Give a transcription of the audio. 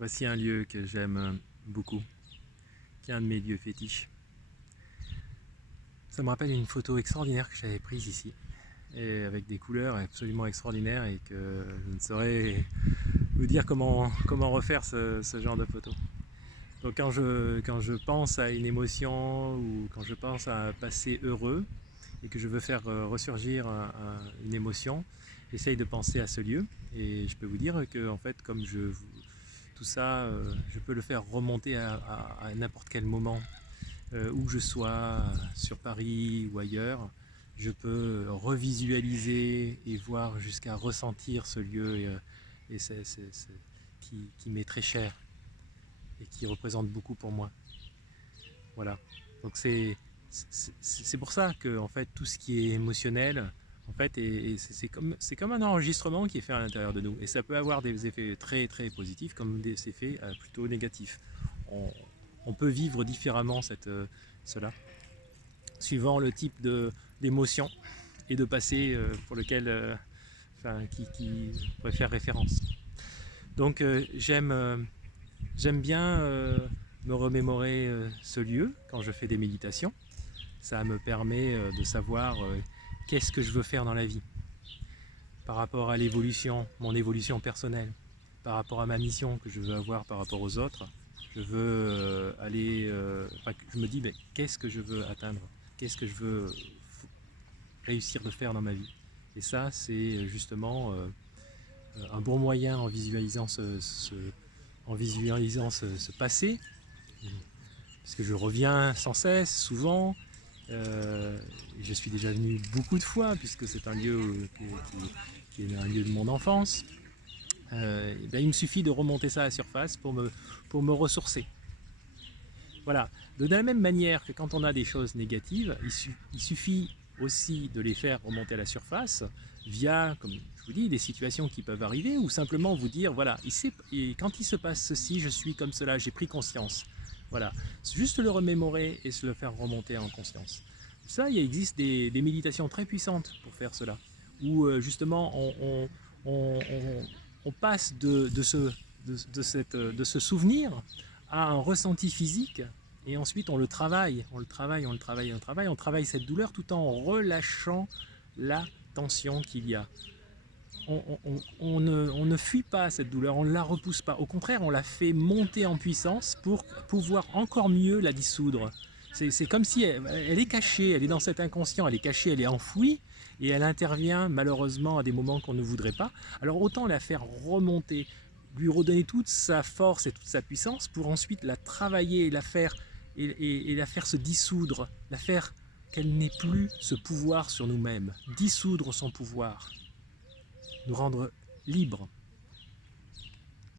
Voici un lieu que j'aime beaucoup, qui est un de mes lieux fétiches. Ça me rappelle une photo extraordinaire que j'avais prise ici, et avec des couleurs absolument extraordinaires, et que je ne saurais vous dire comment refaire ce genre de photo. Donc quand je pense à une émotion, ou quand je pense à un passé heureux, et que je veux faire ressurgir une émotion, j'essaye de penser à ce lieu, et je peux vous dire que en fait, tout ça, je peux le faire remonter à n'importe quel moment, où que je sois, sur Paris ou ailleurs. Je peux revisualiser et voir jusqu'à ressentir ce lieu, et qui m'est très cher et qui représente beaucoup pour moi. Voilà. Donc c'est pour ça que en fait tout ce qui est émotionnel, en fait, c'est comme un enregistrement qui est fait à l'intérieur de nous, et ça peut avoir des effets très très positifs comme des effets plutôt négatifs. On peut vivre différemment cela suivant le type d'émotion et de passé pour lequel qui pourrait faire référence. Donc j'aime bien me remémorer ce lieu quand je fais des méditations. Ça me permet de savoir qu'est-ce que je veux faire dans la vie par rapport à l'évolution, mon évolution personnelle, par rapport à ma mission que je veux avoir par rapport aux autres. Je veux je me dis, qu'est-ce que je veux atteindre, qu'est-ce que je veux réussir de faire dans ma vie. Et ça, c'est justement un bon moyen en visualisant ce passé, parce que je reviens sans cesse, souvent. Je suis déjà venu beaucoup de fois, puisque c'est un lieu qui est un lieu de mon enfance. Il me suffit de remonter ça à la surface pour me ressourcer. Voilà. De la même manière que quand on a des choses négatives, il suffit aussi de les faire remonter à la surface via, comme je vous dis, des situations qui peuvent arriver, ou simplement vous dire, voilà, quand il se passe ceci, je suis comme cela, j'ai pris conscience. Voilà, c'est juste le remémorer et se le faire remonter en conscience. Ça, il existe des méditations très puissantes pour faire cela, où justement on passe de ce souvenir à un ressenti physique, et ensuite on travaille cette douleur tout en relâchant la tension qu'il y a. On ne fuit pas cette douleur, on ne la repousse pas. Au contraire, on la fait monter en puissance pour pouvoir encore mieux la dissoudre. C'est comme si elle est cachée, elle est dans cet inconscient, elle est cachée, elle est enfouie, et elle intervient malheureusement à des moments qu'on ne voudrait pas. Alors autant la faire remonter, lui redonner toute sa force et toute sa puissance pour ensuite la travailler et la faire se dissoudre, la faire qu'elle n'ait plus ce pouvoir sur nous-mêmes, dissoudre son pouvoir, nous rendre libres.